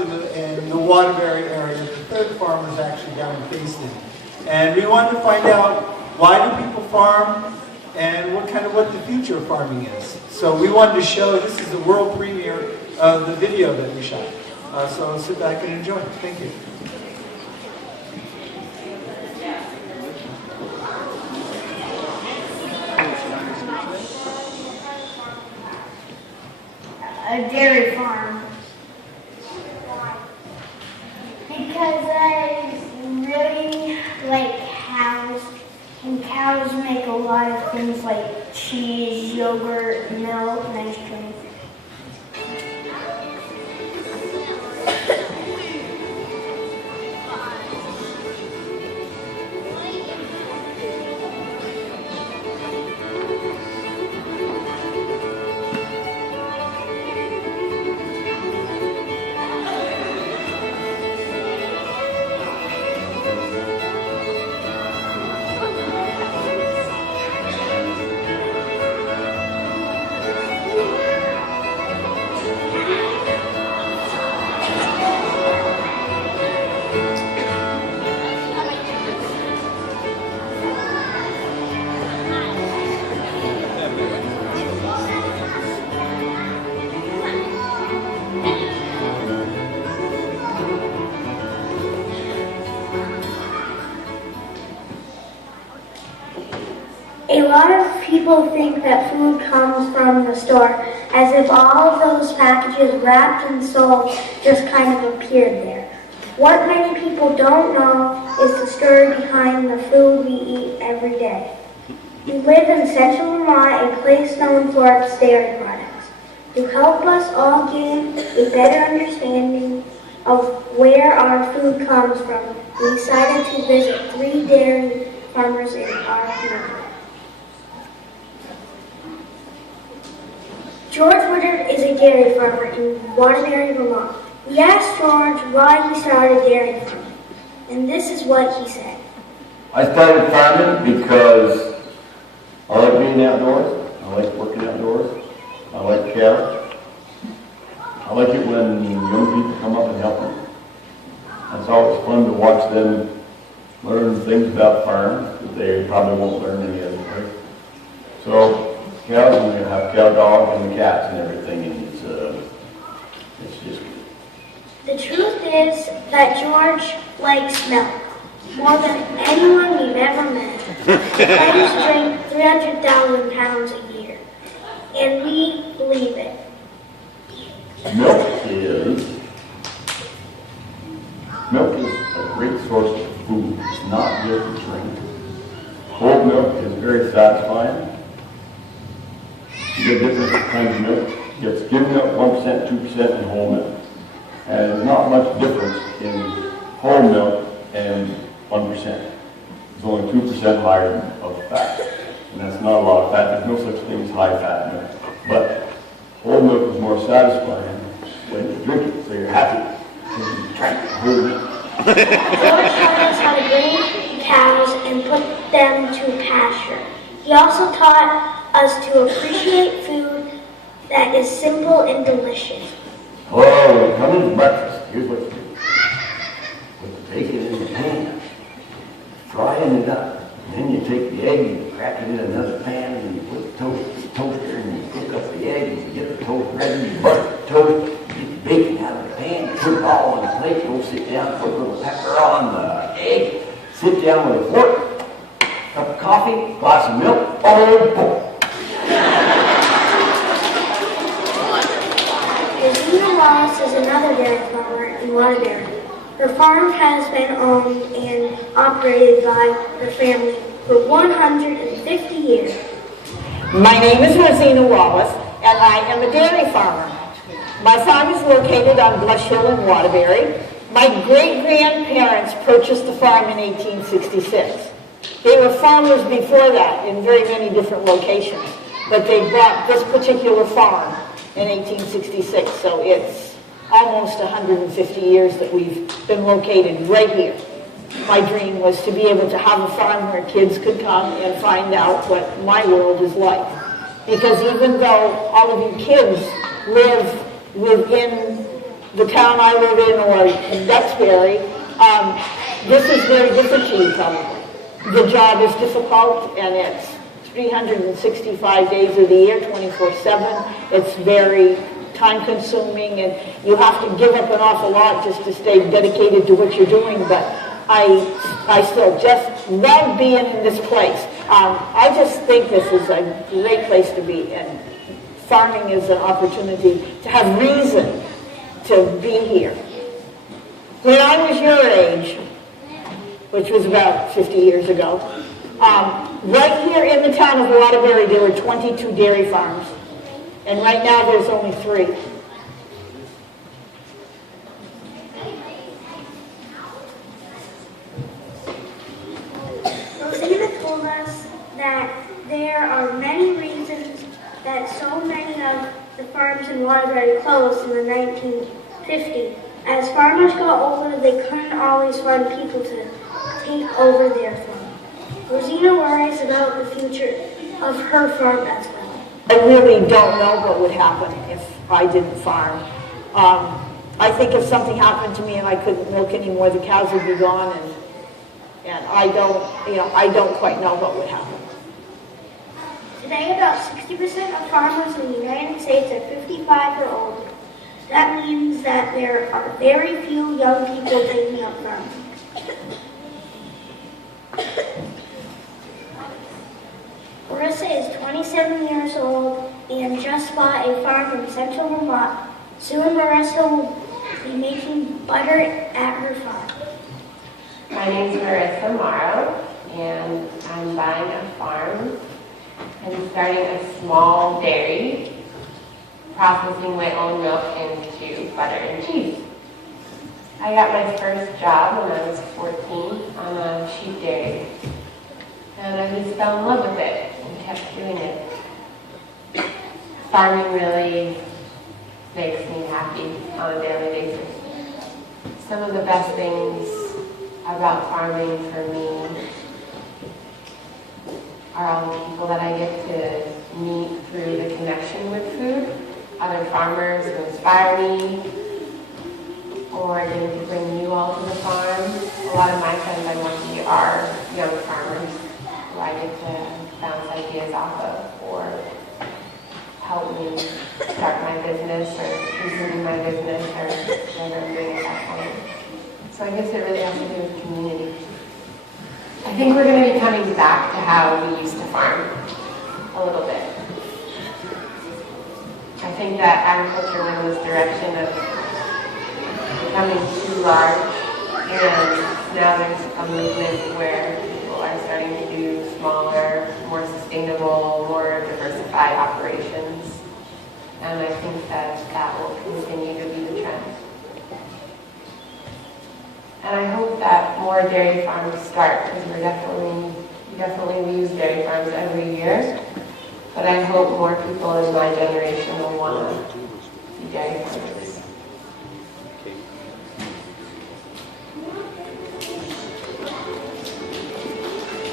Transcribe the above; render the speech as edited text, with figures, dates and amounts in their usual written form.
in the Waterbury area. The third farm is actually down in Payson. And we wanted to find out, why do people farm and what the future of farming is. So we wanted to show, this is the world premiere of the video that we shot. So sit back and enjoy. Thank you. A dairy farm. Because I really like cows, and cows make a lot of things like cheese, yogurt, milk, and ice cream. A lot of people think that food comes from the store, as if all of those packages wrapped and sold just kind of appeared there. What many people don't know is the story behind the food we eat every day. We live in central Vermont, a place known for its dairy products. To help us all gain a better understanding of where our food comes from, we decided to visit 3 dairy farmers in our community. George Woodard is a dairy farmer in Waterbury, Vermont. We asked George why he started dairy farming, and this is what he said. I started farming because I like being outdoors, I like working outdoors, I like cattle. I like it when young people come up and help me. It's always fun to watch them learn things about farms that they probably won't learn any other way. So cows, and we have cow dogs and the cats and everything, and it's just. The truth is that George likes milk more than anyone we've ever met. He claims to drink 300,000 pounds a year, and we believe it. Milk is a great source of food. It's not just a drink. Whole milk is very satisfying. You get different kinds of milk. You get skim milk, 1%, 2%, and whole milk. And there's not much difference in whole milk and 1%. There's only 2% higher of fat. And that's not a lot of fat. There's no such thing as high fat milk. But whole milk is more satisfying when you drink it, so you're happy. And you drink whole milk. George taught us how to bring cows and put them to pasture. He also taught us to appreciate food that is simple and delicious. Oh, when it comes to breakfast, here's what you do. Put the bacon in the pan, frying it up. And then you take the egg and you crack it in another pan, and you put the toaster, and you pick up the egg, and you get the toast ready, you butter the toast, you get the bacon out of the pan, you put it all on the plate, go sit down, put a little pepper on the egg, sit down with a fork, cup of coffee, glass of milk, oh, Wallace is another dairy farmer in Waterbury. Her farm has been owned and operated by her family for 150 years. My name is Rosina Wallace, and I am a dairy farmer. My farm is located on Blush Hill in Waterbury. My great-grandparents purchased the farm in 1866. They were farmers before that in very many different locations, but they bought this particular farm in 1866, so it's almost 150 years that we've been located right here. My dream was to be able to have a farm where kids could come and find out what my world is like. Because even though all of you kids live within the town I live in or Duxbury, this is very different to you probably. The job is difficult and it's 365 days of the year, 24/7. It's very time consuming and you have to give up an awful lot just to stay dedicated to what you're doing, but I still just love being in this place. I just think this is a great place to be, and farming is an opportunity to have reason to be here. When I was your age, which was about 50 years ago, right here in the town of Waterbury there were 22 dairy farms, and right now there's only 3. Rosina told us that there are many reasons that so many of the farms in Waterbury closed in the 1950s. As farmers got older, they couldn't always find people to take over their farm. Rosina worries about the future of her farm as well. I really don't know what would happen if I didn't farm. I think if something happened to me and I couldn't milk anymore, the cows would be gone, and I don't quite know what would happen. Today, about 60% of farmers in the United States are 55 or older. That means that there are very few young people taking up farming. Marissa is 27 years old and just bought a farm in central Vermont. Soon Marissa will be making butter at her farm. My name is Marissa Morrow, and I'm buying a farm. I'm starting a small dairy, processing my own milk into butter and cheese. I got my first job when I was 14 on a sheep dairy, and I just fell in love with it and kept doing it. Farming really makes me happy on a daily basis. Some of the best things about farming for me are all the people that I get to meet through the connection with food, other farmers who inspire me, or getting to bring you all to the farm. A lot of my friends I'm lucky are young farmers who I get to bounce ideas off of or help me start my business or improving my business or whatever I'm doing at that point. So I guess it really has to do with community. I think we're going to be coming back to how we used to farm a little bit. I think that agriculture went in this direction of becoming too large, and now there's a movement where people are starting to do smaller, more sustainable, more diversified operations. And I think that that will continue to be the trend. And I hope that more dairy farms start, because we definitely use dairy farms every year. But I hope more people in my generation will want to be dairy farmers.